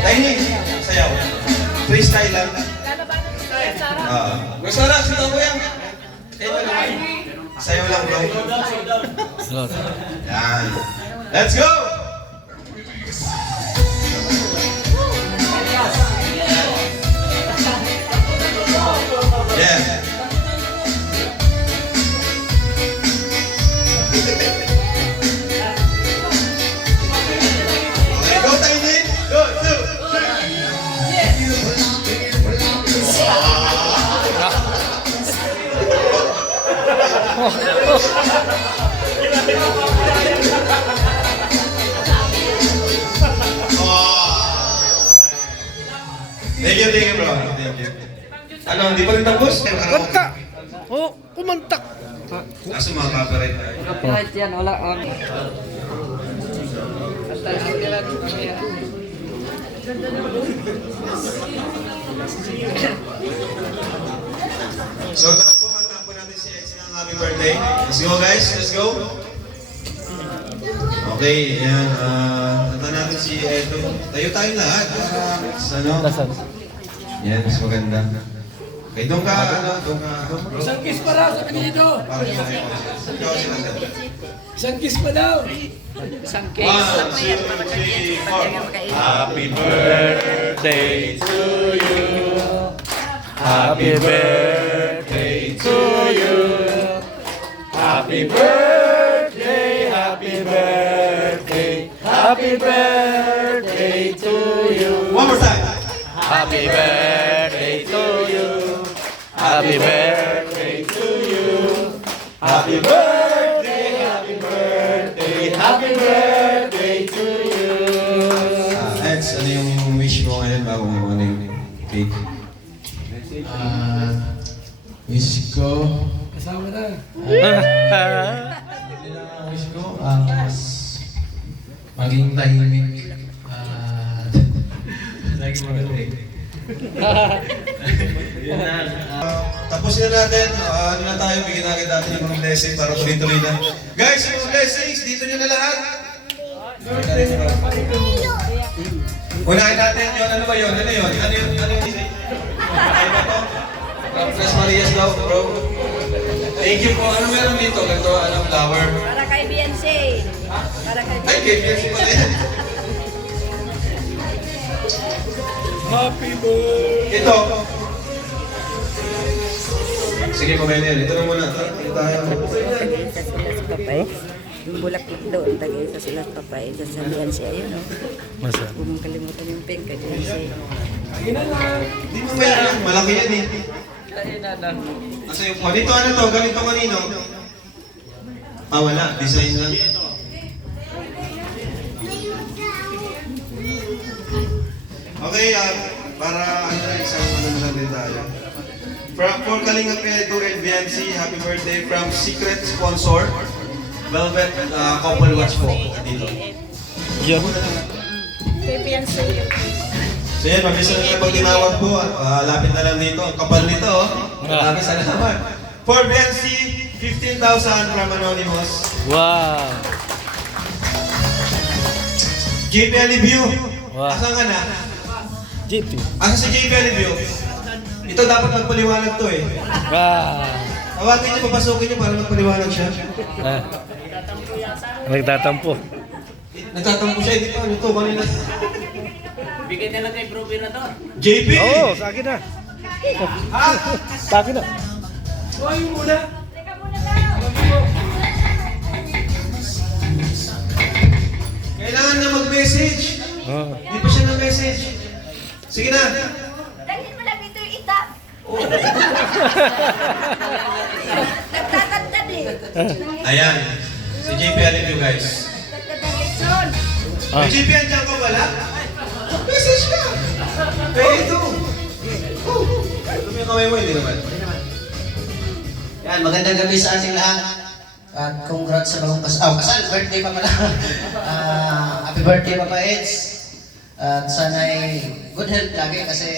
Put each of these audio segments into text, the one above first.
Tiny, sayaw. Freestyle lang. Masara, sitaw ko yan. Sayaw lang, bro. Yan. Let's go! Yeah. Okay, go Tiny. Go, 2. Thank you, bro. Thank you. Ano, hindi pa rin tapos? Kanta! Oh, kumantak! Kaso mga copyright tayo. Copyright yan, wala. So tara po, kantaan po natin si Edson ng happy birthday. Let's go guys, let's go. Okay, yan. Kantaan natin si Edo. Tayo tayong lahat. Ano? Yan, mas maganda. Okay, doon ka, doon ka. Isang kiss pa raw sa kanino! Para sa kayo. Ikaw sila dyan. Isang kiss pa daw! 1, 2, 3, 4. Happy birthday to you. Happy birthday to you. Happy birthday, happy birthday, happy birthday to you. One more time. Happy birthday to you. Happy birthday to you. Happy birthday, happy birthday, happy birthday to you. Eds, ano yung wish mo ngayon bago mo ano yung cake? Wish ko, Kasama na. wish ko, mas maging tahimik. Lagi magaling. Yun na. Tapusin na natin. Ano na tayo, bigyan natin natin yung mga blessing para tuloy-tuloy na. Guys, yung mga blessings, dito nyo na lahat. Unahin natin yun. Ano ba yun? Ano yun? Ano yun? Ano yun? Ano ba to? Tres Marias daw, bro. Thank you po. Ano meron dito? Ganito, anong flower? Para kay Beyonce. Para kay Ay, KPS pala yan. Happy birthday! Ito. Sige, kumain yan. Ito na muna. Ito tayo. Tagay sa sila sa papay. Yung bulaklak doon, tagay sa sila sa papay. Sa sa Beyonce, ayun o. Masa? Huwag mong kalimutan yung pink kay Beyonce. Hindi mo ba yan? Malaki yan eh. Asa yung po? Dito ano to? Ganito kanino? Ah, wala. Design lang. Okay, para ano na isang ano na lang din tayo. For Kalinga Pedro and Viancy, happy birthday from secret sponsor, Velvet Couple Watch po. Dito. Yeah. Kay Beyonce yung So yan, mabilis na lang pag tinawag po. Lapit na lang dito. Ang kapal nito, oh. Maraming salamat. For Viancy, 15,000 from Anonymous. Wow! JP Alivio. Wow. Asan ka na? JP. Asa si JP Alivio? Ito dapat magpaliwanag to eh. Wow! Tawagin niyo, papasukin niyo para magpaliwanag siya. Ah. Nagtatampo. Nagtatampo siya, hindi pa. Ano to, kanina. Bigyan na lang kay Bro Bernador. JP! Oo, sa akin na. Sa akin na. Oh, yung muna. Kailangan na mag-message. Oh. Hindi pa siya na-message. Sige na. dalhin mo lang dito yung itap. Nagtatagtad eh. Ayan. Si JP Alivio, guys. Nagtatagtad ng Edson. Ah. JP, andyan ka wala? Mag-message ka. Pwede ito. Ito yung kamay mo, hindi naman. Yan, magandang gabi sa ating lahat. At congrats sa bagong kasal. Birthday pa pala. Happy birthday, Papa Eds. At sana'y good health lagi kasi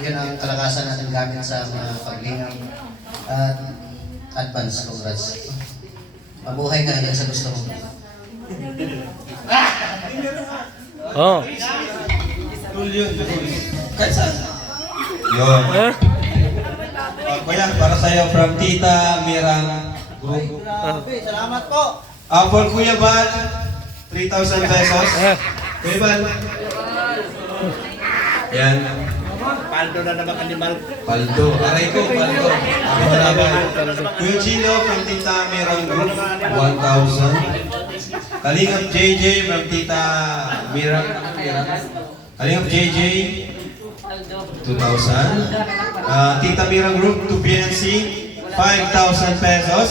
yun ang kalakasan natin gamit sa mga paglingang. At advance congrats. Mabuhay ka yan sa gusto mo. Oh. Cool yun. Kahit saan. Yun. Ha? Kuya, para sa'yo from Tita Mirang Group. Salamat po. For Kuya Bal, 3,000 pesos. Kuya Bal. Yan. Paldo na naman animal. Paldo. Aray ko, paldo. Kuya Gino from Tita Mirang Group, 1,000. Kalingap JJ from Tita Mirang. Kalingap JJ, 2,000. Tita Mirang Group to BNC, 5,000 pesos.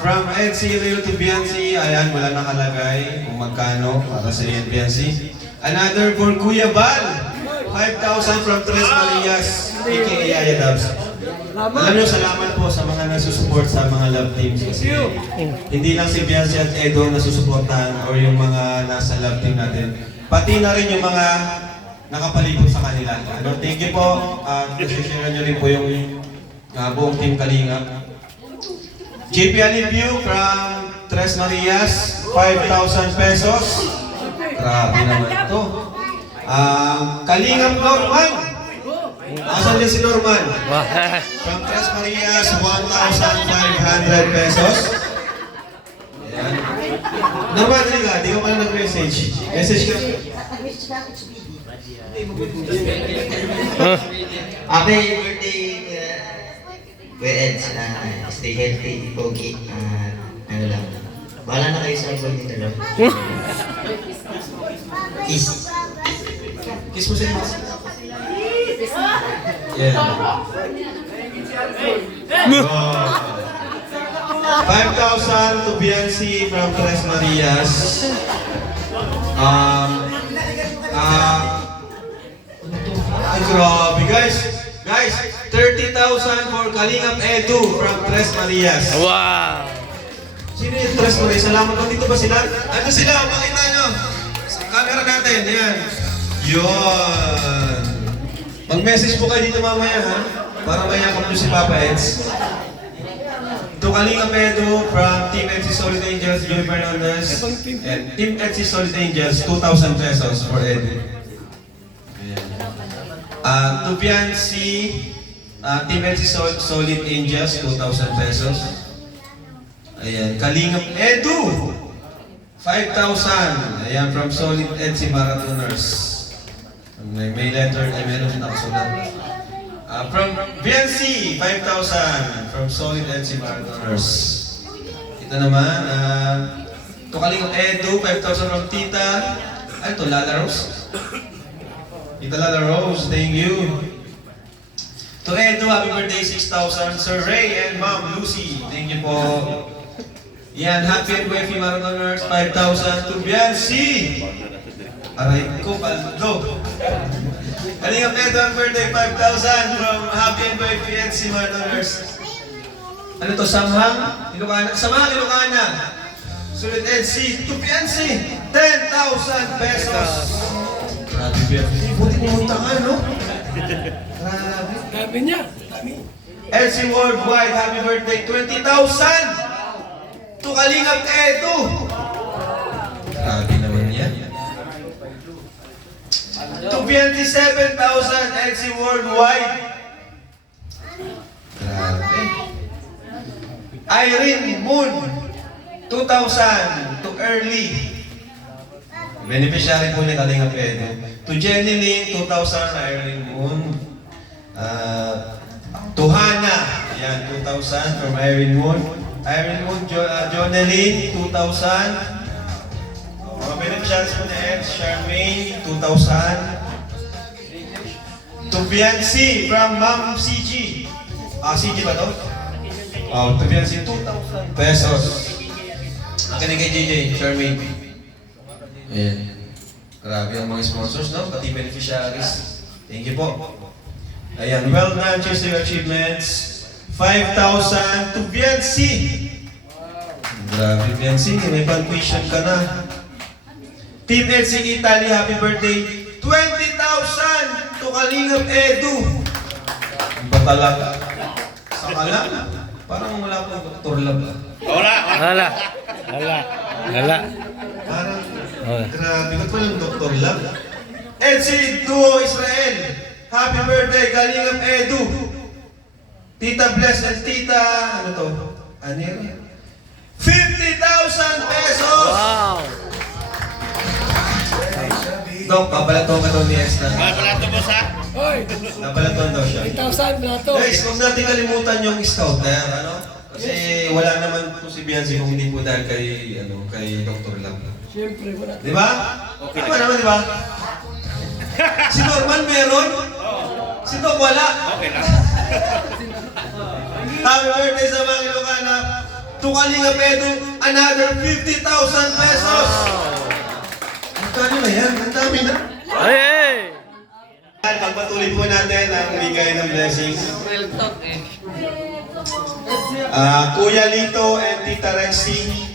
From NC Rio to BNC, ayan, wala nakalagay kung magkano para sa BNC. Another for Kuya Bal, 5,000 from Tres Marias, aka Yaya Dubs. Alam nyo, salamat po sa mga nasusupport sa mga love teams kasi hindi lang si Bianci at Edo nasusuportahan or yung mga nasa love team natin. Pati na rin yung mga nakapalibot sa kanila. Thank you po at share nyo rin po yung buong team Kalingap. JP Alivio from Tres Marias, 5,000 pesos. Grabe naman ito. Kalingap Norman. Asan din si Norman? From Tres Marias, 1,500 pesos. Ayan. Norman, hindi ka. Di ka pala nag-message. Message ka. Happy birthday, Kuya Eds. Stay healthy, pogi. Ano lang. Bahala na kayo sa ibang dito lang. Peace. Kiss mo siya. Yeah. 5,000 to BNC from Tres Marias. Ay, grabe guys. Guys, 30,000 for Kalingap Edu from Tres Marias. Wow! Sino yung Tres Marias? Salamat po. Dito ba sila? Ano sila? Pakita nyo. Sa camera natin. Yan. Yun. Mag-message po kayo dito mamaya ha. Para mayakap nyo si Papa Eds. To Kalingap Edu from Team NC Solid Angels, Joey Fernandez. And Team NC Solid Angels, 2,000 pesos for Edu. To Bianci, Team NC Solid Angels, 2,000 pesos. Ayan, Kalingap Edu, 5,000. Ayan, from Solid NC Marathoners. May letter, meron siya nakasulat. From Bianci, 5,000. From Solid NC Marathoners. Ito naman, to Kalingap Edu, 5,000 from Tita. Ano to, Lala Rose? Tita Lala Rose, thank you. To Edu, happy birthday, 6,000. Sir Ray and Ma'am Lucy, thank you po. Yan, happy and wifey marathoners, 5,000. To Bianci. Aray ko, paldo. Kalingap Edu, happy birthday, 5,000 from happy and wifey NC marathoners. Ano to, Samhang? Ilocana? Samhang, Ilocana. Sulit NC, to Bianci, 10,000 pesos. Grabe, Bianci. Buti pumunta ka, no? Grabe. Sabi niya. LC Worldwide, happy birthday, 20,000! To Kalingap Edu! Grabe naman yan. To BNT, 7,000, LC Worldwide. Grabe. Irene Moon, 2,000. To Early. Beneficiary po ni Kalingap Edu. To Jenny Lynn, 2,000. Irene Moon. To Hannah, yan, 2,000 from Irene Moon. Irene Moon, Jonelyn, 2,000. Mga beneficiaries po ni Ed, Charmaine, 2,000. To Bianci from Ma'am CG. CG ba to? To Bianci, 2,000 pesos. Akin kay JJ, Charmaine. Ayan. Grabe ang mga sponsors, no? Pati beneficiaries. Thank you po. Ayan, well done, cheers to your achievements. 5,000 to Bianci. Grabe, Bianci, may punctuation ka na. Team NC Italy, happy birthday. 20,000 to Kalingap Edu. Ang ba talaga? Saka lang? Parang wala pang Dr. Lab. Hala. Hala. Hala. Parang Grabe, ba't walang doktor lang? Edsi Duo Israel, happy birthday, Kalingap Edu. Tita Bless and Tita, ano to? Ano yun? 50,000 pesos! Wow! Dok, papalaton ka daw ni Esther. Ay, pala ito boss ha? Hoy! Napalaton daw siya. 8,000 na to! Guys, huwag natin kalimutan yung scouter, ano? Kasi wala naman po si Bianci kung hindi po dahil kay Dr. Lam. Siyempre, wala. Di ba? Okay. Tama naman, di ba? Si Norman meron? Si Doc wala? Okay lang. Happy birthday sa mga Ilocana. To Kalinga Pedro, another 50,000 pesos! Ang kano na yan? Ang dami na. Hey! Pagpatuloy po natin ang bigay ng blessings. Kuya Lito and Tita Rexy.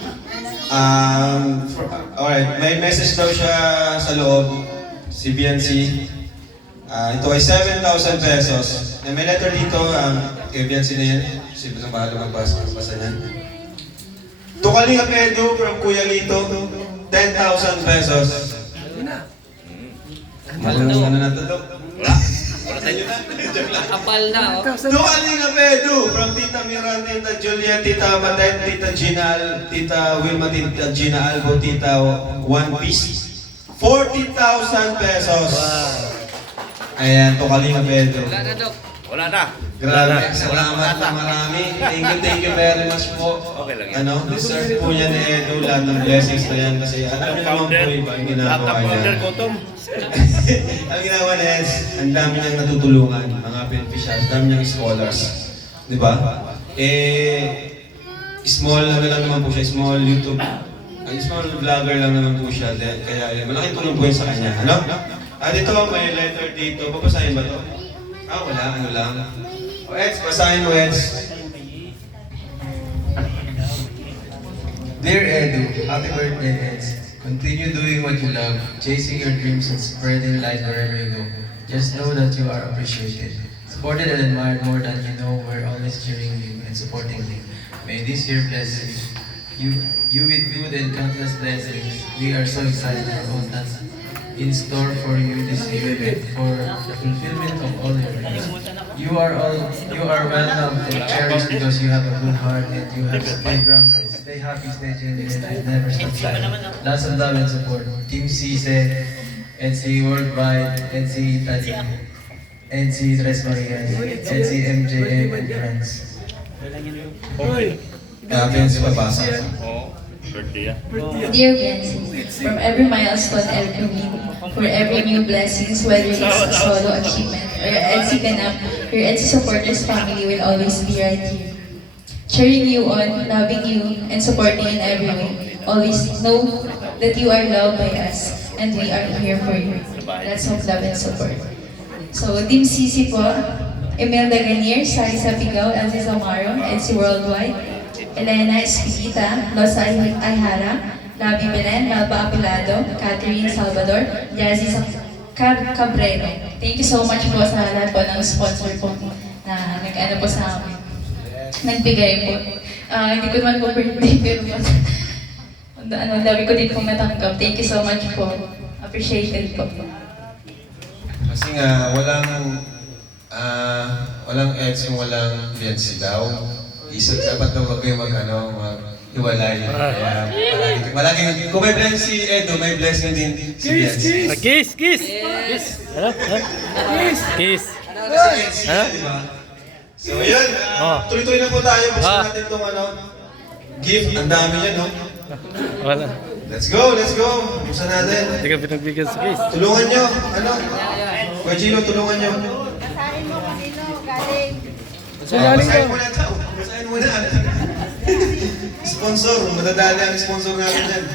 Alright, may message daw siya sa loob. Si Bianci. Ito ay 7,000 pesos. May letter dito, kay Bianci na yan. Sino sa bahala magbasa niyan. Tukalinga Pedro from Kuya Lito, 10,000 pesos. Ano na ito, Dok? Kapal na, oh. Tukalinga Pedro from Tita Miranda, Tita Julia, Tita Matet, Tita Ginal, Tita Wilma, Tita Gina Albo, Tita One Piece. 40,000 pesos. Ayan, Tukalinga Pedro. Wala na. Grabe, salamat na marami. Thank you very much po. Okay lang yan. Deserve po yan ni Edo, lahat ng blessings na yan. Kasi alam niyo naman po iba ang ginagawa Founder niya. gutom. Ang ginagawa niya is, ang dami niyang natutulungan, mga beneficiaries, dami niyang scholars. Di ba? Small lang naman po siya, small YouTube. Ang small vlogger lang naman po siya. Kaya malaking tulong po yun sa kanya. Ano? Ito, may letter dito. Babasahin ba to? Wala. Ano lang. Eds, basahin mo, Eds. Dear Edu, happy birthday, Eds. Continue doing what you love, chasing your dreams and spreading light wherever you go. Just know that you are appreciated, supported and admired more than you know. We're always cheering you and supporting you. May this year bless you with good and countless blessings. We are so excited for all that's in store for you this year and for the fulfillment of all your dreams. You are well loved and cherished because you have a good heart and you have stay grounded, stay happy, stay genuine, and never stop smiling. Lots of love and support. Team CISE, NC Worldwide, NC Italy, NC Tres Marias, NC MJM and friends. Hoy! Bianci, babasa. Oo. Birthday ah. Dear Bianci, from every milestone every week, for every new blessings, whether it's a solo achievement or EDSI Ganap, your EDSI supporters family will always be right here. Cheering you on, loving you, and supporting in every way. Always know that you are loved by us, and we are here for you. That's of love and support. So, Team CC po, Imelda Ganier, Sari Sapigaw, Elsie Zamaro, EDSI Worldwide, Elena Espinita, Losa Ayhara, Labi Belen, Malba Apilado, Catherine Salvador, Jazzy Cabrero. Thank you so much po sa lahat po ng sponsor po na nag-ano po sa amin. Nagbigay po. Hindi ko naman po birthday, pero dami ko din po matanggap. Thank you so much po. Appreciated po. Kasi nga, walang ex yung walang Bianci daw. Dapat daw mag-iwalay. Kaya palagi, kung may blessing si Edo, may blessing din si Bianci. Kiss! Kiss! Kiss! Ano? Kiss! Kasi Bianci, di ba? So yun, tuloy-tuloy na po tayo. Buksan natin itong gift. Ang dami yan, no? Wala. Let's go! Buksan natin. Hindi ka pinagbigyan sa kiss. Tulungan nyo. Kuya Gino, tulungan nyo. Basahin mo kanino, galing. Basahin muna ito. Basahin muna. Sponsor. Madadali ang sponsor natin yan.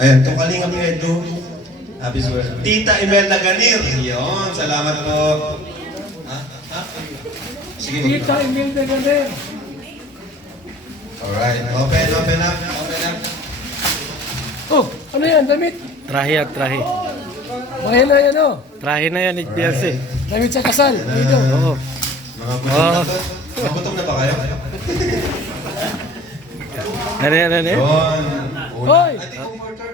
Ayan, itong Kalingap Edo. Happy birthday. Tita Imelda Ganir. Yun, salamat po. Sige, Tita Imelda Ganir. Alright, open up. Oh, ano yan? Damit? Trahe at trahe. Mahina yan, oh. Trahe na yan ni Bianci. Damit sa kasal. Dito. Oo. Mga gutom na to. Mga gutom na ba kayo? Ano yan? Yun. Hoy! Ate comforter.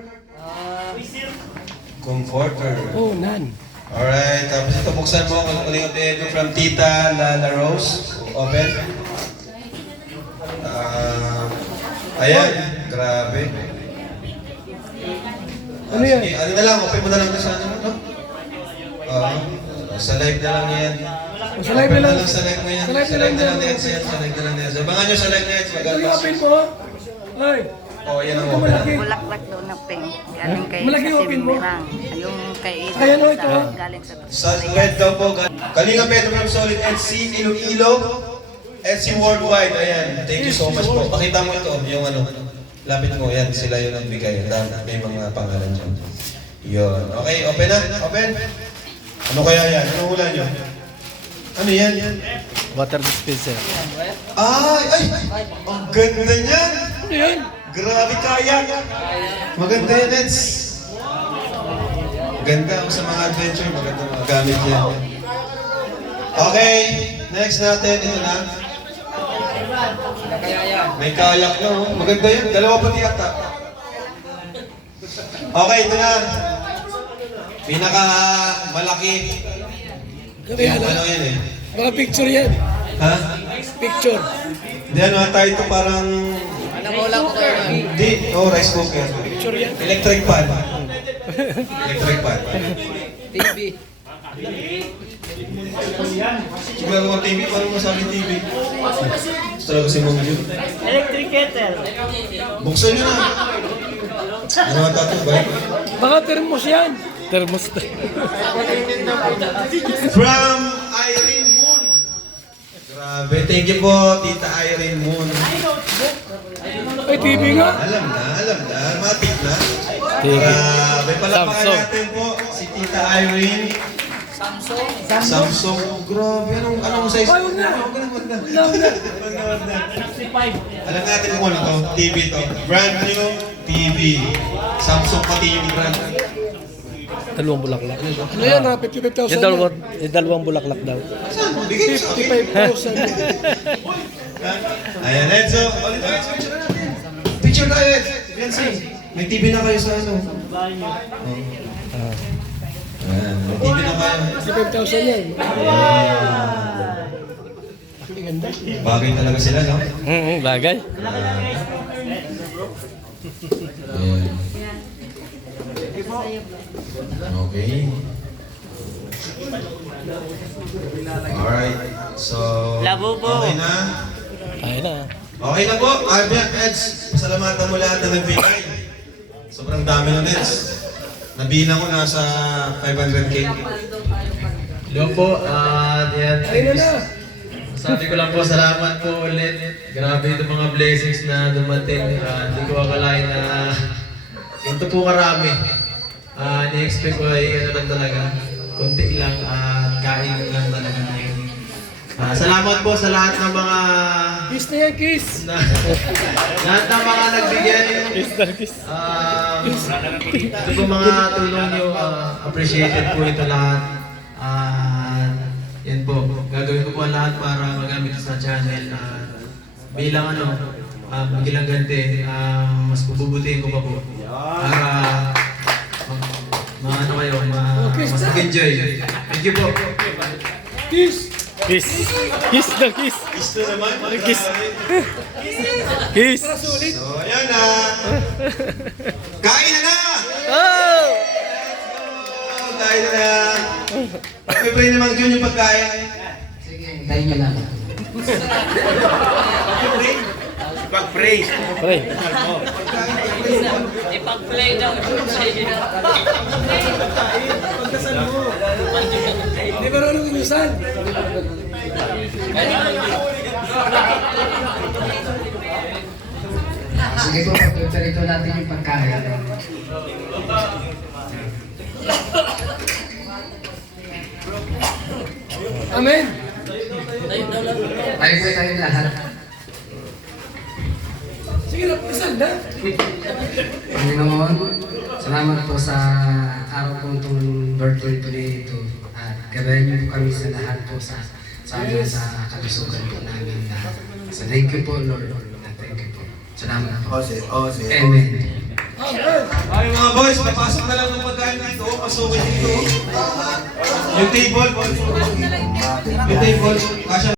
Comforter. Oh, nan. Alright, tapos ito buksan mo, Kalingap Edu from Tita Lala Rose. Open. Ayan, grabe. Ano yan? Sige, ano na lang, open mo na lang sa ano, no? Sa live na lang yan. Sa live na lang. Sa live mo yan. Sa live na lang Sa yan. live na lang yan. Abangan nyo sa live na yan. Ito yung open mo. Ay. Oh, yan ang Ito open. malaki. Bulaklak daw na pink. Galing kay Malaki sa open mo. Timirang. Yung kay Ida. Ayan o, ito. Galing sa Sa red daw po. Kalingap Edu from Solid NC Iloilo. NC Worldwide. Ayan. Thank you so much po. Pakita mo ito. Yung ano. Lapit mo. Yan. Sila yun ang bigay. May mga pangalan dyan. Yun. Okay. Open na. Open. Ano kaya yan? Ano hula nyo? Ano yan? Water dispenser. Ay! Ang ganda niyan! Ano yan? Grabe kaya! Maganda yan, Eds. Ganda sa mga adventure. Maganda mga gamit yan. Okay. Next natin. Ito na. May kayak na. Oh. Maganda yan. Dalawa pati ata. Okay, ito na. Pinaka malaki. Yung ano yan eh. Mga picture yan. Ha? Picture. Hindi ano ata ito parang... Hindi. Oh, rice cooker. Picture yan. Electric pan. Electric pan. TV. Siguro mga TV. Paano masabi TV? Gusto talaga si Mong Jun. Electric kettle. Buksan nyo na. Ano ang tato ba? Baka thermos yan. Thermos. From Irene Moon. Grabe. Thank you po, Tita Irene Moon. Ay, TV nga. Alam na. Matik na. TV. Grabe. Palapakan Samsung. natin po si Tita Irene. Samsung. Oh, grabe. Anong size? Ay, huwag na. Huwag na. Wala na. Alam natin kung ano to. TV to. Brand new TV. Samsung pati yung brand. Dalawang bulaklak. Ano yan ha? 55,000 yan. Dalawang bulaklak daw. Saan? Bigay mo sa akin. 55,000. Ayan, Enzo. Ulit, picture na natin. Picture tayo, Ed. Beyonce. May TV na kayo sa ano. Ayan, may TV na kayo. 55,000 yan. Ang ganda. Bagay talaga sila, no? Bagay. Ayan. Okay. Alright. So, okay na. Kaya na. Okay na po. Eds, pasalamatan mo lahat na nagbigay. Sobrang dami ng Eds. Nabilang ko nasa 500K. Hello po, yan. Ayun na. Sabi ko lang po, salamat po ulit. Grabe itong mga blessings na dumating. Hindi ko akalain na ito po karami. Ni-expect ko ay ano lang talaga. Kunti lang at kain lang talaga na yun. Salamat po sa lahat ng mga... Kiss na yan, kiss. lahat ng mga nagbigay. Kiss na kiss. Ito po mga tulong nyo. Appreciated po ito lahat. Yan po. Gagawin ko po ang lahat para magamit sa channel. Bilang bilang ganti, mas bubutihin ko pa po. Para mag-enjoy. Thank you po. Kiss. Kiss. Kiss na kiss. Kiss na naman. Kiss. Kiss. So, ayan na. Kain na na! Oh! Kain na na. Pag-pray naman yun yung pagkain. Sige, tayo nyo lang. Pag-praise. Pre. Ipag-play daw. Hindi ba rin inusan? Sige po, pag-prepare natin yung pagkain. Amen. Tayo po tayong lahat. Sige na, isan na. Panginoon, salamat po sa araw po itong birthday po nito. At gabayan niyo po kami sa lahat po sa kalusugan po namin lahat. So thank you po, Lord. Thank you po. Salamat po. Amen. Ay mga boys, papasok na lang ng pagkain dito. Pasukin dito. Yung table. Yung table. Kasya